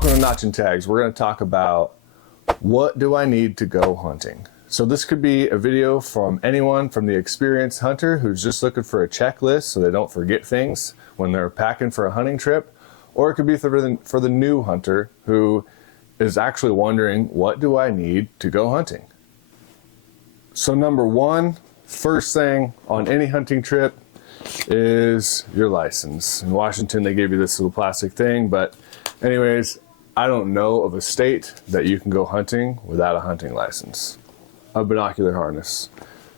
Welcome to Notching Tags. We're going to talk about what do I need to go hunting. So this could be a video from anyone, from the experienced hunter who's just looking for a checklist so they don't forget things when they're packing for a hunting trip, or it could be for the new hunter who is actually wondering, what do I need to go hunting? So number one, first thing on any hunting trip is your license. In Washington, they gave you this little plastic thing, but anyways, I don't know of a state that you can go hunting without a hunting license. A binocular harness.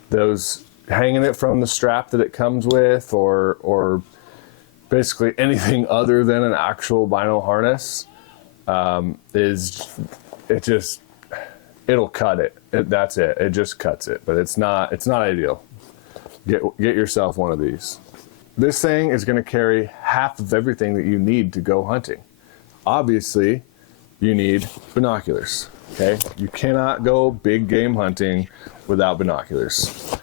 Those hanging it from the strap that it comes with, or basically anything other than an actual bino harness, it'll cut it. That's it. It just cuts it, but it's not ideal. Get yourself one of these. This thing is going to carry half of everything that you need to go hunting. Obviously, you need binoculars, okay? You cannot go big game hunting without binoculars.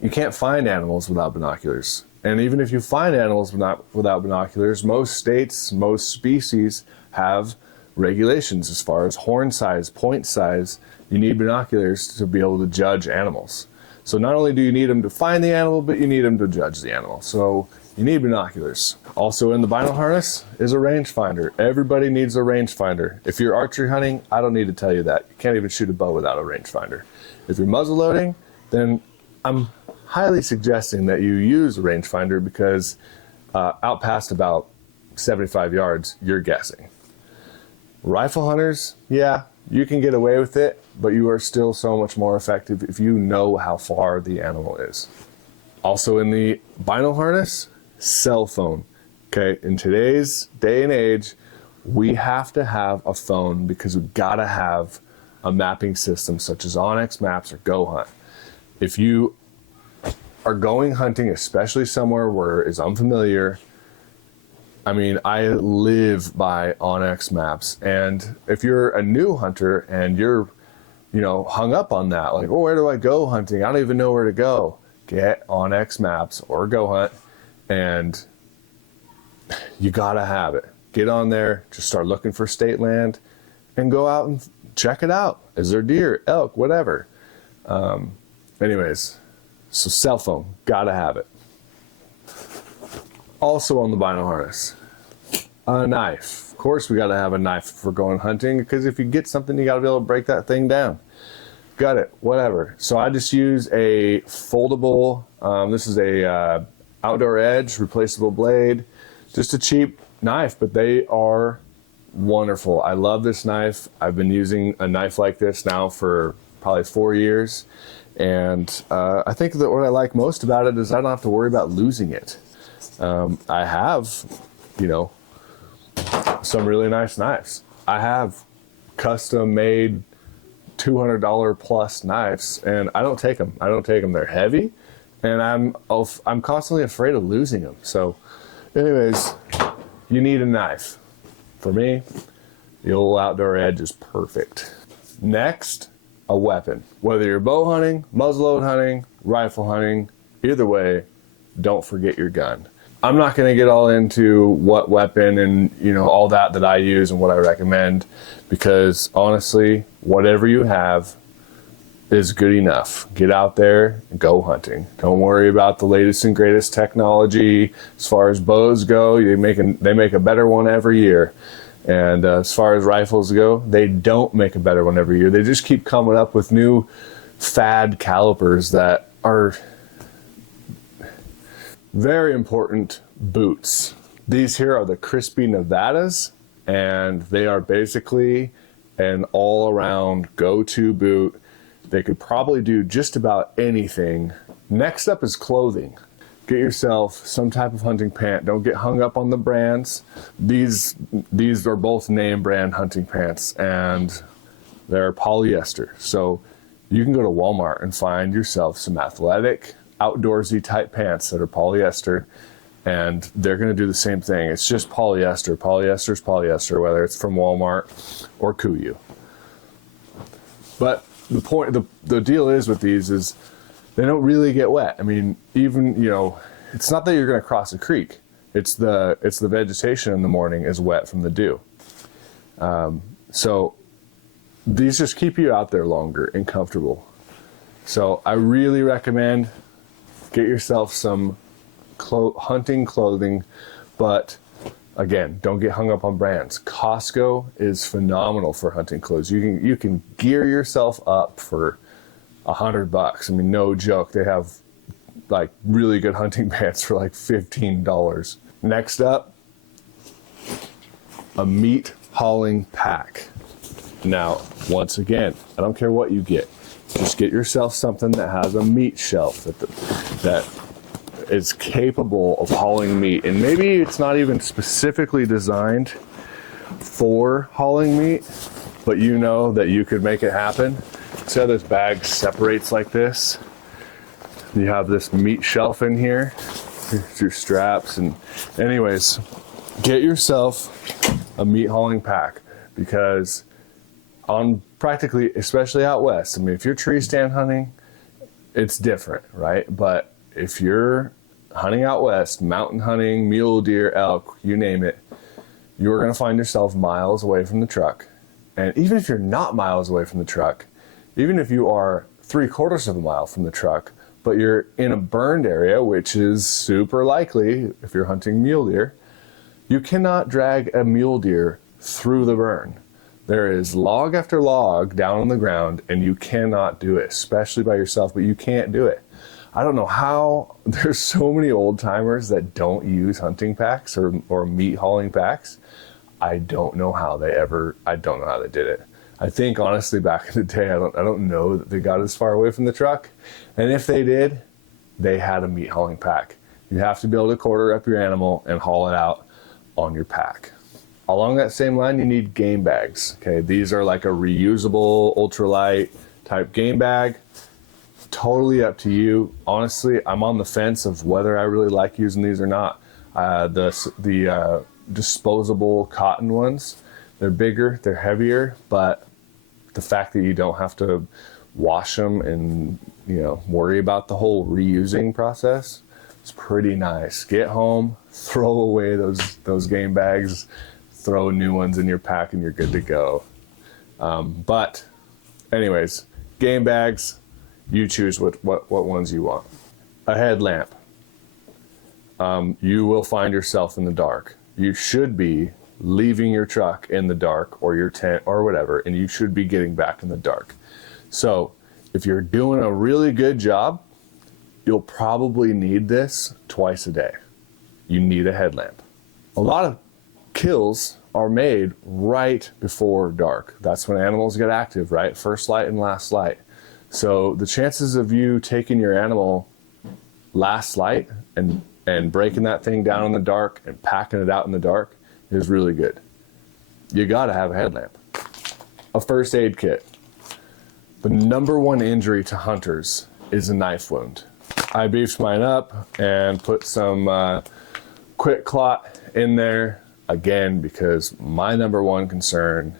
You can't find animals without binoculars. And even if you find animals without binoculars, most states, most species have regulations as far as horn size, point size. You need binoculars to be able to judge animals. So not only do you need them to find the animal, but you need them to judge the animal. So you need binoculars. Also in the bino harness is a rangefinder. Everybody needs a rangefinder. If you're archery hunting, I don't need to tell you that. You can't even shoot a bow without a rangefinder. If you're muzzle loading, then I'm highly suggesting that you use a rangefinder because out past about 75 yards, you're guessing. Rifle hunters, yeah, you can get away with it, but you are still so much more effective if you know how far the animal is. Also in the bino harness, cell phone. Okay, in today's day and age, we have to have a phone because we've got to have a mapping system such as Onyx Maps or Go Hunt. If you are going hunting, especially somewhere where it's unfamiliar, I mean, I live by Onyx Maps. And if you're a new hunter and you're, hung up on that, like, oh, where do I go hunting? I don't even know where to go. Get Onyx Maps or Go Hunt, and you gotta have it. Get on there, just start looking for state land, and go out and check it out. Is there deer, elk, whatever? Anyways, so cell phone, gotta have it. Also on the bino harness, a knife. Of course we gotta have a knife for going hunting, because if you get something, you gotta be able to break that thing down. Got it, whatever. So I just use a foldable, this is a Outdoor Edge replaceable blade. Just a cheap knife, but they are wonderful. I love this knife. I've been using a knife like this now for probably 4 years. And I think that what I like most about it is I don't have to worry about losing it. I have, some really nice knives. I have custom made $200 plus knives, and I don't take them. They're heavy, and I'm constantly afraid of losing them. So anyways, you need a knife. For me, the old Outdoor Edge is perfect. Next, a weapon. Whether you're bow hunting, muzzleload hunting, rifle hunting, either way, don't forget your gun. I'm not going to get all into what weapon and all that I use and what I recommend, because honestly, whatever you have is good enough. Get out there and go hunting. Don't worry about the latest and greatest technology. As far as bows go, they make a better one every year. And as far as rifles go, they don't make a better one every year. They just keep coming up with new fad calipers that are very important. Boots. These here are the Crispi Nevadas, and they are basically an all-around go-to boot. They could probably do just about anything. Next up is clothing. Get yourself some type of hunting pant. Don't get hung up on the brands. These are both name brand hunting pants, and they're polyester. So you can go to Walmart and find yourself some athletic, outdoorsy type pants that are polyester, and they're going to do the same thing. It's just polyester. Polyester is polyester, whether it's from Walmart or Kuiu. But the deal is with these is they don't really get wet. I mean, even, it's not that you're going to cross a creek. It's the vegetation in the morning is wet from the dew. So these just keep you out there longer and comfortable. So I really recommend get yourself some hunting clothing, but again, don't get hung up on brands. Costco is phenomenal for hunting clothes. You can gear yourself up for $100. I mean, no joke. They have like really good hunting pants for like $15. Next up, a meat hauling pack. Now, once again, I don't care what you get. Just get yourself something that has a meat shelf that is capable of hauling meat. And maybe it's not even specifically designed for hauling meat, but you know that you could make it happen. See how this bag separates like this? You have this meat shelf in here, your straps, and anyways, get yourself a meat hauling pack, because on practically, especially out west, I mean, if you're tree stand hunting, it's different, right? But if you're hunting out west, mountain hunting, mule deer, elk, you name it, you're going to find yourself miles away from the truck. And even if you're not miles away from the truck, even if you are 3/4 of a mile from the truck, but you're in a burned area, which is super likely if you're hunting mule deer, you cannot drag a mule deer through the burn. There is log after log down on the ground, and you cannot do it, especially by yourself, but you can't do it. I don't know how there's so many old timers that don't use hunting packs or meat hauling packs. I don't know how they did it. I think honestly back in the day, I don't know that they got as far away from the truck. And if they did, they had a meat hauling pack. You have to be able to quarter up your animal and haul it out on your pack. Along that same line, you need game bags. Okay, these are like a reusable ultralight type game bag. Totally up to you. Honestly, I'm on the fence of whether I really like using these or not. The disposable cotton ones, they're bigger, they're heavier, but the fact that you don't have to wash them and worry about the whole reusing process is pretty nice. Get home, throw away those game bags, throw new ones in your pack, and you're good to go. But anyways, game bags, you choose what ones you want. A headlamp. You will find yourself in the dark. You should be leaving your truck in the dark, or your tent or whatever, and you should be getting back in the dark. So if you're doing a really good job, you'll probably need this twice a day. You need a headlamp. A lot of kills are made right before dark. That's when animals get active, right? First light and last light. So the chances of you taking your animal last light and breaking that thing down in the dark and packing it out in the dark is really good. You gotta have a headlamp. A first aid kit. The number one injury to hunters is a knife wound. I beefed mine up and put some quick clot in there, again, because my number one concern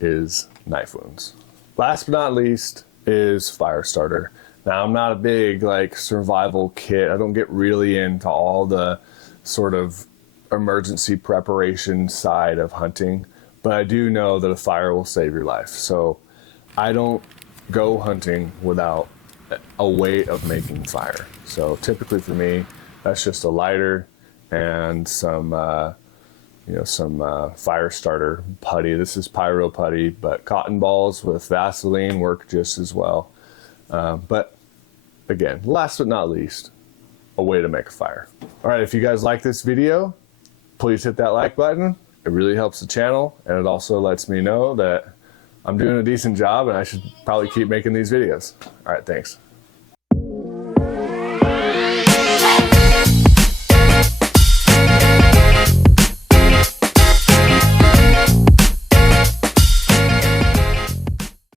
is knife wounds. Last but not least is fire starter. Now, I'm not a big survival kit. I don't get really into all the sort of emergency preparation side of hunting, but I do know that a fire will save your life. So I don't go hunting without a way of making fire. So typically for me, that's just a lighter and some fire starter putty. This is pyro putty, but cotton balls with Vaseline work just as well. But again, last but not least, a way to make a fire. All right, if you guys like this video, please hit that like button. It really helps the channel, and it also lets me know that I'm doing a decent job and I should probably keep making these videos. All right, thanks.